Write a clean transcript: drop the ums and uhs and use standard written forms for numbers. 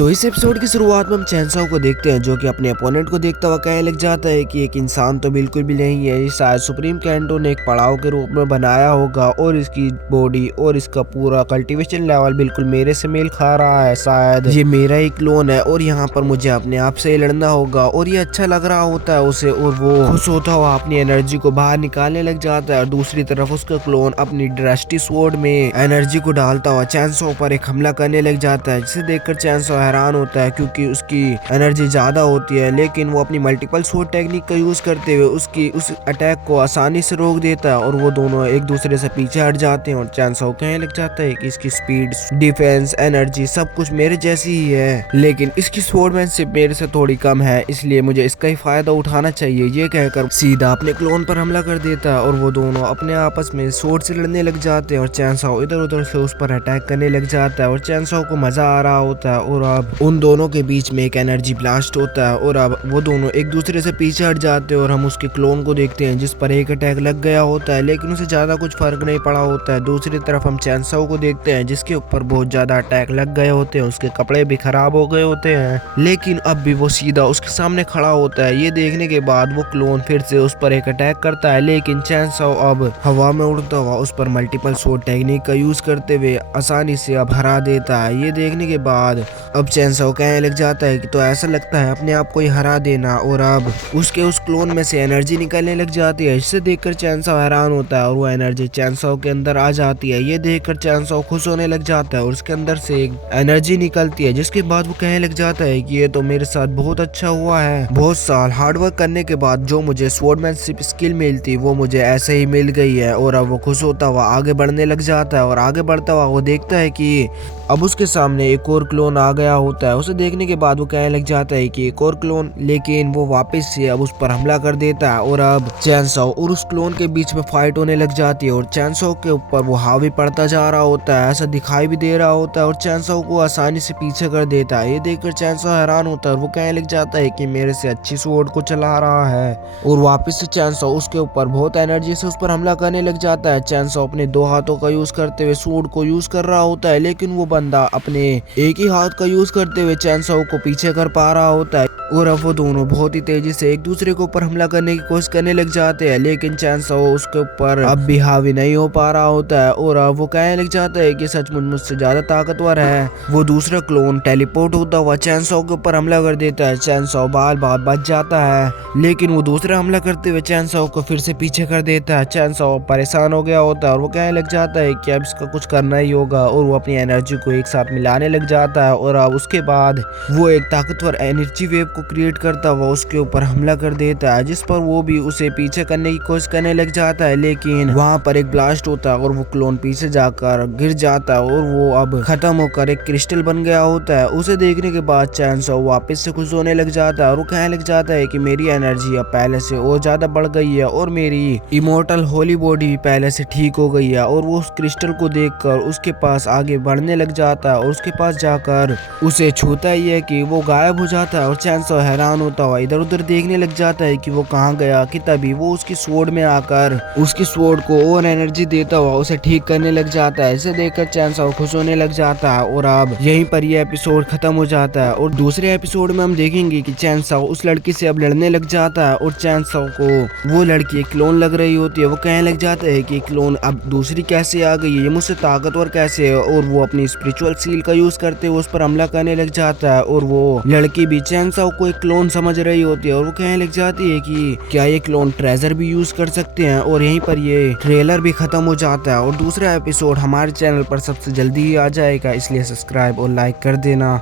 तो इस एपिसोड की शुरुआत में हम चैनसो को देखते हैं जो कि अपने अपोनेंट को देखता हुआ कहने लग जाता है कि एक इंसान तो बिल्कुल भी नहीं है, ये शायद सुप्रीम कैंटो ने एक पड़ाव के रूप में बनाया होगा और इसकी बॉडी और इसका पूरा कल्टीवेशन लेवल बिल्कुल मेरे से मेल खा रहा है। शायद ये मेरा ही क्लोन है और यहाँ पर मुझे अपने आप से ही लड़ना होगा। और ये अच्छा लग रहा होता है उसे और वो खुश होता हुआ अपनी एनर्जी को बाहर निकालने लग जाता है। और दूसरी तरफ उसका क्लोन अपनी ड्रस्टी स्वॉर्ड में एनर्जी को डालता हुआ चैनसो पर एक हमला करने लग जाता है, जिसे देखकर चैनसो हैरान होता है क्योंकि उसकी एनर्जी ज्यादा होती है। लेकिन वो अपनी मल्टीपल स्वॉर्ड टेक्निक का यूज करते हुए उस अटैक को आसानी से रोक देता है और वो दोनों एक दूसरे से पीछे हट जाते हैं। और चैनसो कहने लग जाता है कि इसकी स्पीड, डिफेंस, एनर्जी सब कुछ मेरे जैसी ही है, लेकिन इसकी स्वॉर्डमैनशिप मेरे से थोड़ी कम है, इसलिए मुझे इसका ही फायदा उठाना चाहिए। ये कहकर सीधा अपने क्लोन पर हमला कर देता है और वो दोनों अपने आपस में स्वॉर्ड से लड़ने लग जाते हैं। और चैनसो इधर उधर से उस पर अटैक करने लग जाता है और चैनसो को मजा आ रहा होता है। और अब उन दोनों के बीच में एक एनर्जी ब्लास्ट होता है और अब वो दोनों एक दूसरे से पीछे हट जाते हैं और हम उसके क्लोन को देखते हैं जिस पर एक अटैक लग गया होता है, लेकिन उसे ज्यादा कुछ फर्क नहीं पड़ा होता है। दूसरी तरफ हम चैनसो को देखते हैं जिसके ऊपर बहुत ज्यादा अटैक लग गए होते हैं, उसके कपड़े भी खराब हो गए होते हैं, लेकिन अब भी वो सीधा उसके सामने खड़ा होता है। ये देखने के बाद वो क्लोन फिर से उस पर एक अटैक करता है, लेकिन चैनसो अब हवा में उड़ता हुआ उस पर मल्टीपल स्वॉर्ड टेक्निक का यूज करते हुए आसानी से अब हरा देता है। ये देखने के बाद अब चैनसो कहने लग जाता है कि तो ऐसा लगता है अपने आप को ही हरा देना, और अब उसके उस क्लोन में से एनर्जी निकलने लग जाती है। इसे देखकर चैनसो हैरान होता है और वो एनर्जी चैनसो के अंदर आ जाती है। ये देखकर चैनसो खुश होने लग जाता है और उसके अंदर से एक एनर्जी निकलती है, जिसके बाद वो कहने लग जाता है कि ये तो मेरे साथ बहुत अच्छा हुआ है, बहुत साल हार्डवर्क करने के बाद जो मुझे स्वॉर्डमैनशिप स्किल मिलती वो मुझे ऐसे ही मिल गई है। और अब वो खुश होता हुआ आगे बढ़ने लग जाता है और आगे बढ़ता हुआ वो देखता है कि अब उसके सामने एक और क्लोन आ गया होता है। उसे देखने के बाद वो कहने लग जाता है कि एक और क्लोन, लेकिन वो वापस से अब उस पर हमला कर देता है और अब चैनसो और उस क्लोन के बीच में फाइट होने लग जाती है और चैनसो के ऊपर वो हावी पड़ता जा रहा होता है, ऐसा दिखाई भी दे रहा होता है और चैनसो को आसानी से पीछे कर देता है। ये देखकर चैनसो हैरान होता है और वो कहने लग जाता है कि मेरे से अच्छी स्वॉर्ड को चला रहा है, और वापस से चैनसो उसके ऊपर बहुत एनर्जी से उस पर हमला करने लग जाता है। चैनसो अपने दो हाथों का यूज करते हुए स्वॉर्ड को यूज कर रहा होता है, लेकिन वो बंदा अपने एक ही हाथ का यूज करते हुए चैनसो को पीछे कर पा रहा होता है। और अब वो दोनों बहुत ही तेजी से एक दूसरे के ऊपर हमला करने की कोशिश करने लग जाते हैं, लेकिन चैनसो उसके ऊपर अब भी हावी नहीं हो पा रहा होता है। और अब वो कहने लग जाता है कि सचमुच मुझसे ज्यादा ताकतवर है। वो दूसरा क्लोन टेलीपोर्ट होता हुआ चैनसो के ऊपर हमला कर देता है। चैनसो बार बार बच जाता है, लेकिन वो दूसरा हमला करते हुए चैनसो को फिर से पीछे कर देता है। चैनसो परेशान हो गया होता है और वो कहने लग जाता है कि अब इसका कुछ करना ही होगा, और वो अपनी एनर्जी को एक साथ मिलाने लग जाता है। और अब उसके बाद वो एक ताकतवर एनर्जी वेव को क्रिएट करता हुआ उसके ऊपर हमला कर देता है, जिस पर वो भी उसे पीछे करने की कोशिश करने लग जाता है, लेकिन वहां पर एक ब्लास्ट होता है और वो क्लोन पीछे जाकर गिर जाता है और वो अब खत्म होकर एक क्रिस्टल बन गया होता है। उसे देखने के बाद चैनसो वापस से खुश होने लग जाता है और वो कहने लग जाता है कि मेरी एनर्जी अब पहले से और ज्यादा बढ़ गई है और मेरी इमोर्टल होली बॉडी भी पहले से ठीक हो गई है। और वो उस क्रिस्टल को देखकर उसके पास आगे बढ़ने लग जाता है और उसके पास जाकर उसे छूता ही है कि वो गायब हो जाता है। और चैनसो हैरान होता हुआ इधर उधर देखने लग जाता है कि वो कहाँ गया, कि तभी वो उसकी स्वॉर्ड में आकर उसकी स्वॉर्ड को और एनर्जी देता हुआ उसे ठीक करने लग जाता है। इसे देखकर चैनसो खुश होने लग जाता है और अब यहीं पर यह एपिसोड खत्म हो जाता है। और दूसरे एपिसोड में हम देखेंगे कि चैनसो उस लड़की से अब लड़ने लग जाता है और चैनसो को वो लड़की एक क्लोन लग रही होती है। वो कहने लग जाता है कि क्लोन अब दूसरी कैसे आ गई है, ये मुझसे ताकतवर कैसे है, और वो अपनी स्पिरिचुअल सील का यूज करते हुए उस पर हमला करने लग जाता है। और वो लड़की भी चैनसो को एक क्लोन समझ रही होती है और वो कहने लग जाती है कि क्या ये क्लोन ट्रेजर भी यूज कर सकते हैं। और यहीं पर ये ट्रेलर भी खत्म हो जाता है और दूसरा एपिसोड हमारे चैनल पर सबसे जल्दी ही आ जाएगा, इसलिए सब्सक्राइब और लाइक कर देना।